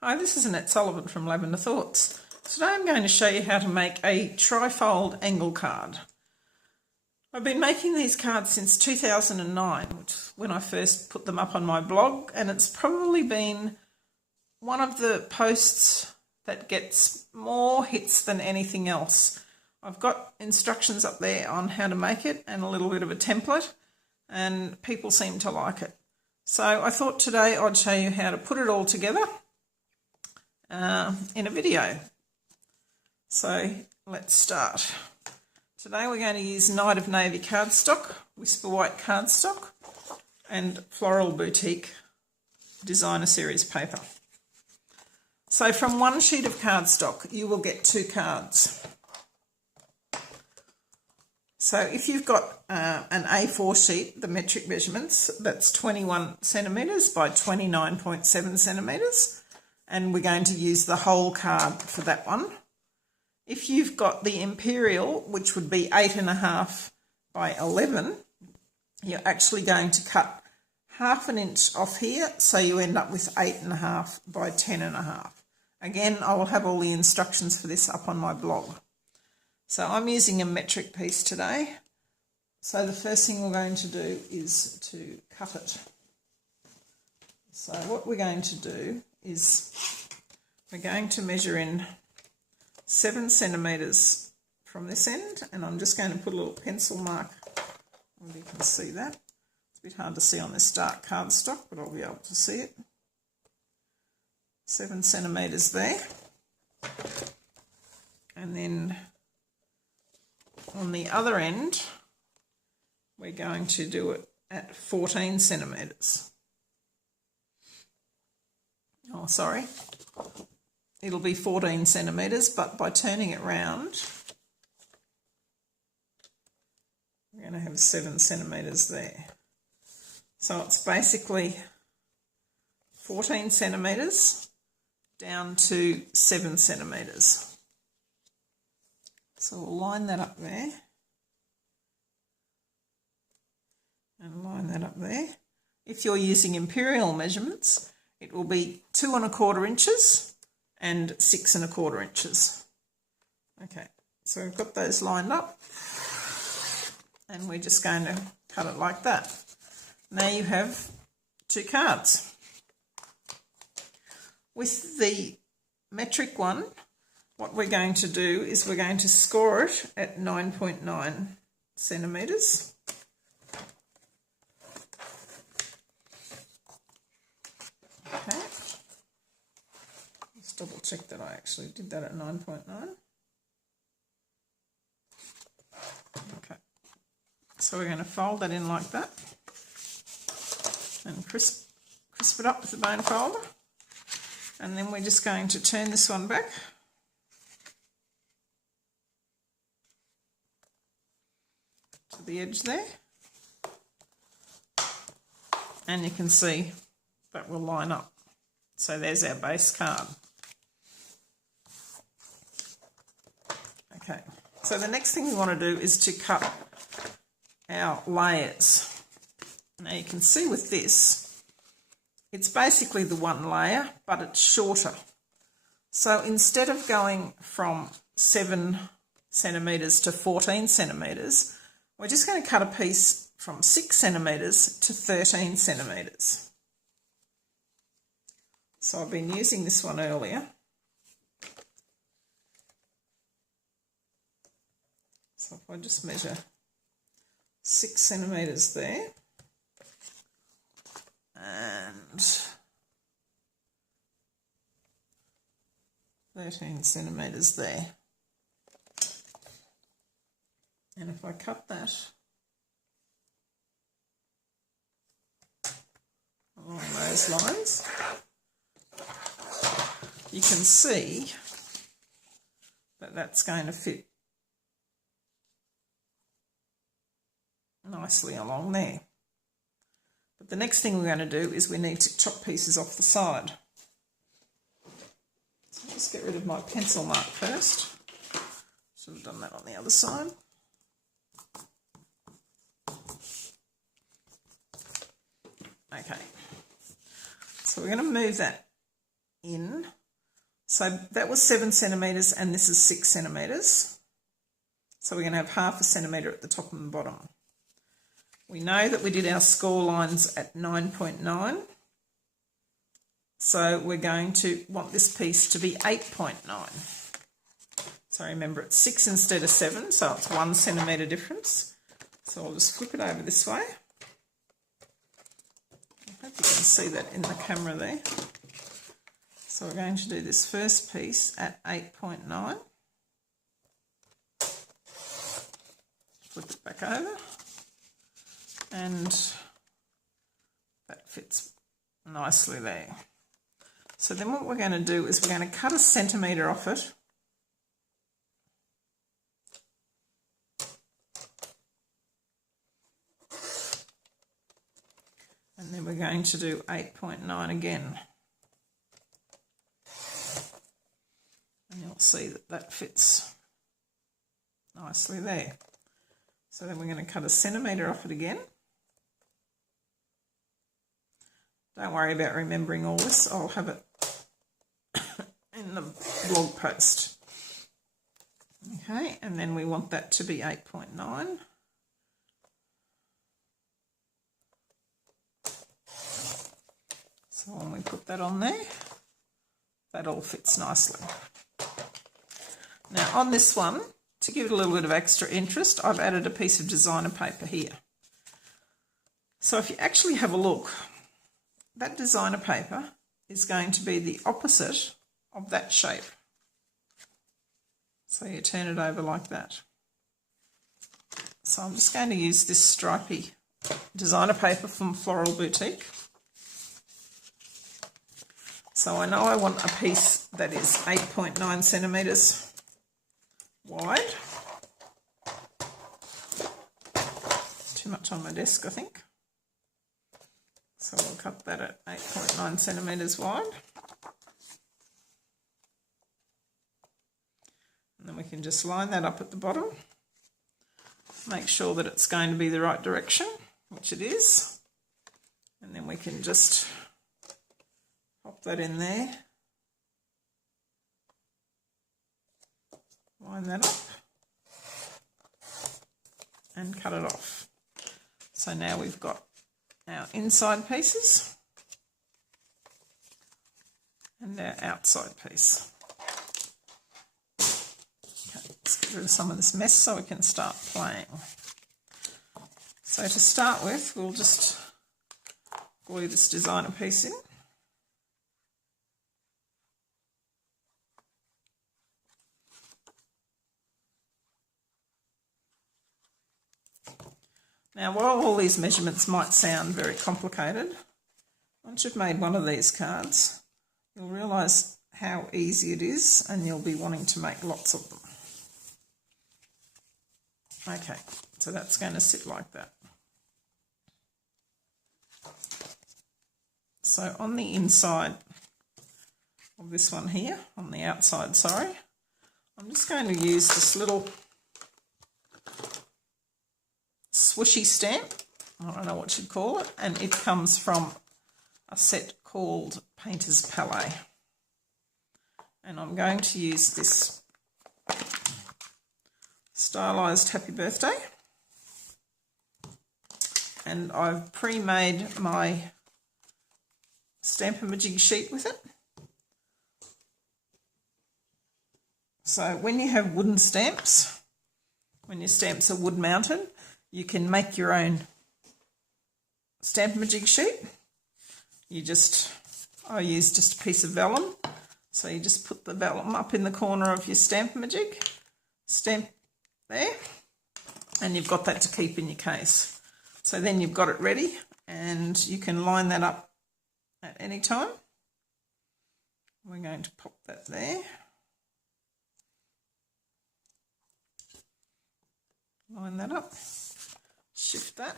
Hi, this is Annette Sullivan from Lavender Thoughts. Today I'm going to show you how to make a Trifold Angle Card. I've been making these cards since 2009, which is when I first put them up on my blog, and it's probably been one of the posts that gets more hits than anything else. I've got instructions up there on how to make it and a little bit of a template, and people seem to like it. So I thought today I'd show you how to put it all together in a video. So let's start. Today we're going to use Night of Navy cardstock, Whisper White cardstock, and Floral Boutique Designer Series paper. So from one sheet of cardstock you will get 2 cards. So if you've got an A4 sheet, the metric measurements, that's 21 centimetres by 29.7 centimetres. And we're going to use the whole card for that one. If you've got the Imperial, which would be 8.5 by 11, you're actually going to cut ½ an inch off here, so you end up with 8.5 by 10.5. Again, I will have all the instructions for this up on my blog. So I'm using a metric piece today. So the first thing we're going to do is to cut it. So what we're going to do is we're going to measure in 7 centimetres from this end, and I'm just going to put a little pencil mark where you can see that. It's a bit hard to see on this dark cardstock, but I'll be able to see it. 7 centimetres there. And then on the other end, we're going to do it at 14 centimetres. Oh, sorry, it'll be 14 centimetres, but by turning it round, we're going to have 7 centimetres there. So it's basically 14 centimetres down to 7 centimetres. So we'll line that up there and line that up there. If you're using Imperial measurements, it will be 2 1/4 inches and 6 1/4 inches. Okay, so we've got those lined up, and we're just going to cut it like that. Now you have 2 cards. With the metric one, what we're going to do is we're going to score it at 9.9 centimetres. Okay, let's double check that I actually did that at 9.9. Okay, so we're going to fold that in like that and crisp it up with the bone folder, and then we're just going to turn this one back to the edge there, and you can see that will line up. So there's our base card. Okay, so the next thing we want to do is to cut our layers. Now you can see with this, it's basically the one layer, but it's shorter. So instead of going from 7 centimetres to 14 centimetres, we're just going to cut a piece from 6 centimetres to 13 centimetres. So I've been using this one earlier. So if I just measure 6 centimetres there and 13 centimetres there. And if I cut that along those lines, you can see that that's going to fit nicely along there. But the next thing we're going to do is we need to chop pieces off the side. So I'll just get rid of my pencil mark first. Should have done that on the other side. Okay, so we're going to move that in. So that was 7 centimetres and this is 6 centimetres. So we're going to have half a centimetre at the top and the bottom. We know that we did our score lines at 9.9. So we're going to want this piece to be 8.9. So remember it's 6 instead of 7, so it's 1 centimetre difference. So I'll just flip it over this way. I hope you can see that in the camera there. So we're going to do this first piece at 8.9. Flip it back over. And that fits nicely there. So then what we're going to do is we're going to cut a centimetre off it. And then we're going to do 8.9 again. And you'll see that that fits nicely there. So then we're going to cut a centimetre off it again. Don't worry about remembering all this. I'll have it in the blog post. Okay, and then we want that to be 8.9. So when we put that on there, that all fits nicely. Now on this one, to give it a little bit of extra interest, I've added a piece of designer paper here. So if you actually have a look, that designer paper is going to be the opposite of that shape. So you turn it over like that. So I'm just going to use this stripy designer paper from Floral Boutique. So I know I want a piece that is 8.9 centimetres wide. Too much on my desk, I think. So we'll cut that at 8.9 centimetres wide. And then we can just line that up at the bottom. Make sure that it's going to be the right direction, which it is. And then we can just pop that in there. Line that up. And cut it off. So now we've got our inside pieces and our outside piece. Okay, let's get rid of some of this mess so we can start playing. So to start with, we'll just glue this designer piece in. Now, while all these measurements might sound very complicated, once you've made one of these cards, you'll realise how easy it is and you'll be wanting to make lots of them. Okay, so that's going to sit like that. So on the inside of this one here, on the outside, sorry, I'm just going to use this little swishy stamp, I don't know what you'd call it, and it comes from a set called Painter's Palette. And I'm going to use this Stylized Happy Birthday, and I've pre-made my Stamp-A-Majig sheet with it. So when you have wooden stamps, when your stamps are wood mounted, you can make your own Stamp-A-Majig sheet. I use just a piece of vellum. So you just put the vellum up in the corner of your Stamp-A-Majig, stamp there, and you've got that to keep in your case. So then you've got it ready and you can line that up at any time. We're going to pop that there. Line that up. Shift that.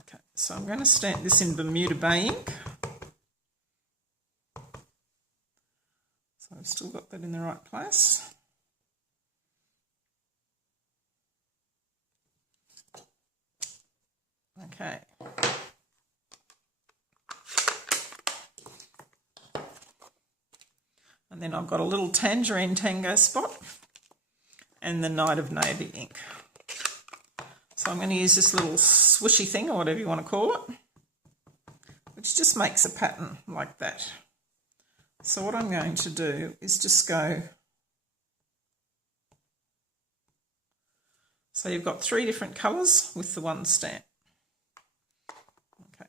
Okay, so I'm going to stamp this in Bermuda Bay ink. So I've still got that in the right place. Okay. And then I've got a little Tangerine Tango spot and the Night of Navy ink. So I'm going to use this little swishy thing, or whatever you want to call it, which just makes a pattern like that. So what I'm going to do is just go, so you've got 3 different colours with the one stamp. Okay.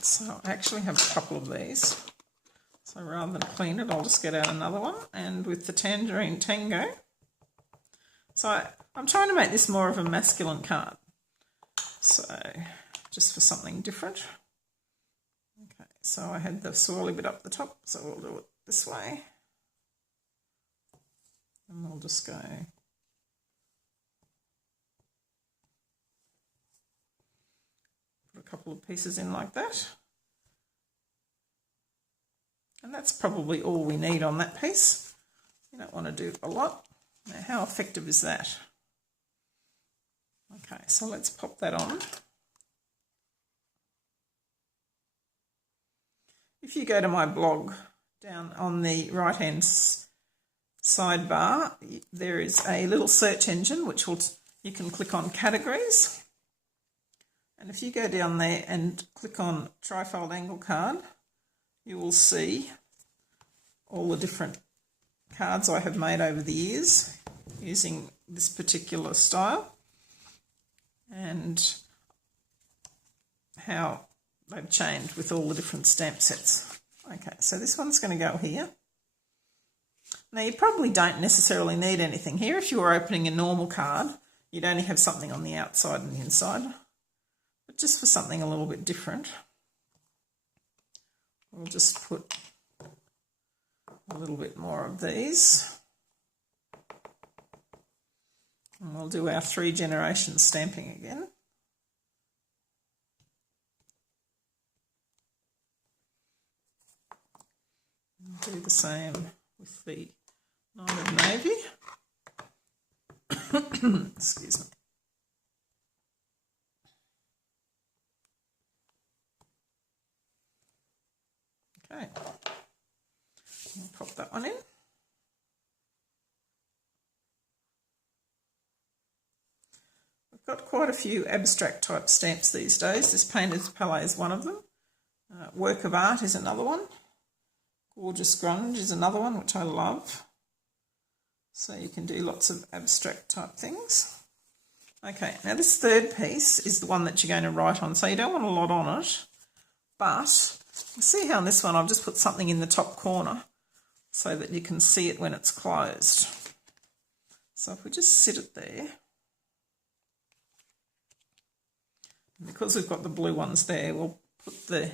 So I actually have a couple of these. So rather than clean it, I'll just get out another one. And with the Tangerine Tango, so I'm trying to make this more of a masculine card. So just for something different. Okay, so I had the swirly bit up the top, so we'll do it this way. And we'll just go put a couple of pieces in like that. And that's probably all we need on that piece. You don't want to do a lot. Now, how effective is that? Okay, so let's pop that on. If you go to my blog, down on the right-hand sidebar, there is a little search engine which you can click on categories. And if you go down there and click on Trifold Angle Card, you will see all the different cards I have made over the years using this particular style and how they've changed with all the different stamp sets. Okay, so this one's going to go here. Now you probably don't necessarily need anything here. If you were opening a normal card, you'd only have something on the outside and the inside. But just for something a little bit different, we'll just put a little bit more of these. And we'll do our 3 generations stamping again. Do the same with the Night of Navy. Excuse me. Okay, I'll pop that one in. We've got quite a few abstract type stamps these days. This Painter's Palette is one of them. Work of Art is another one. Gorgeous Grunge is another one, which I love. So you can do lots of abstract type things. Okay, now this third piece is the one that you're going to write on. So you don't want a lot on it, but see how on this one I've just put something in the top corner so that you can see it when it's closed. So if we just sit it there, and because we've got the blue ones there, we'll put the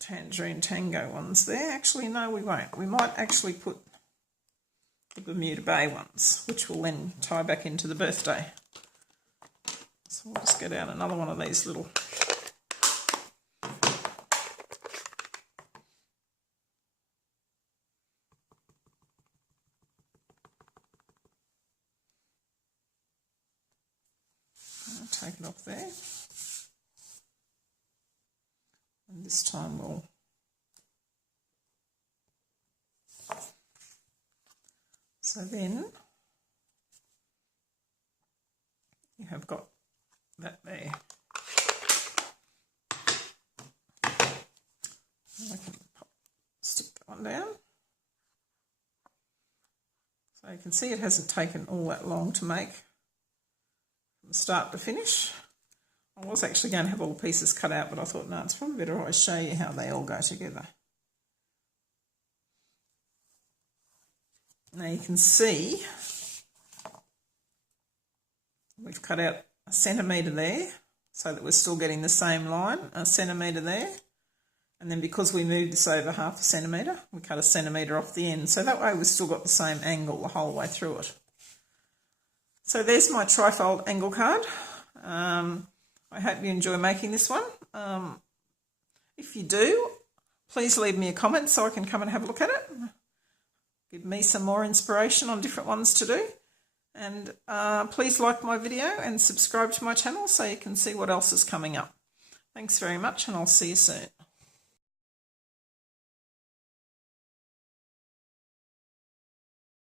Tangerine Tango ones there. Actually, no, we won't. We might actually put the Bermuda Bay ones, which will then tie back into the birthday. So we'll just get out another one of these little take it off there. And this time we'll so then you have got that there. I can stick that one down. So you can see it hasn't taken all that long to make from start to finish. I was actually going to have all the pieces cut out, but I thought, no, it's probably better I show you how they all go together. Now you can see we've cut out a centimetre there so that we're still getting the same line, a centimetre there. And then because we moved this over half a centimetre, we cut a centimetre off the end. So that way we've still got the same angle the whole way through it. So there's my Trifold Angle Card. I hope you enjoy making this one. If you do, please leave me a comment so I can come and have a look at it. Give me some more inspiration on different ones to do. And please like my video and subscribe to my channel so you can see what else is coming up. Thanks very much, and I'll see you soon.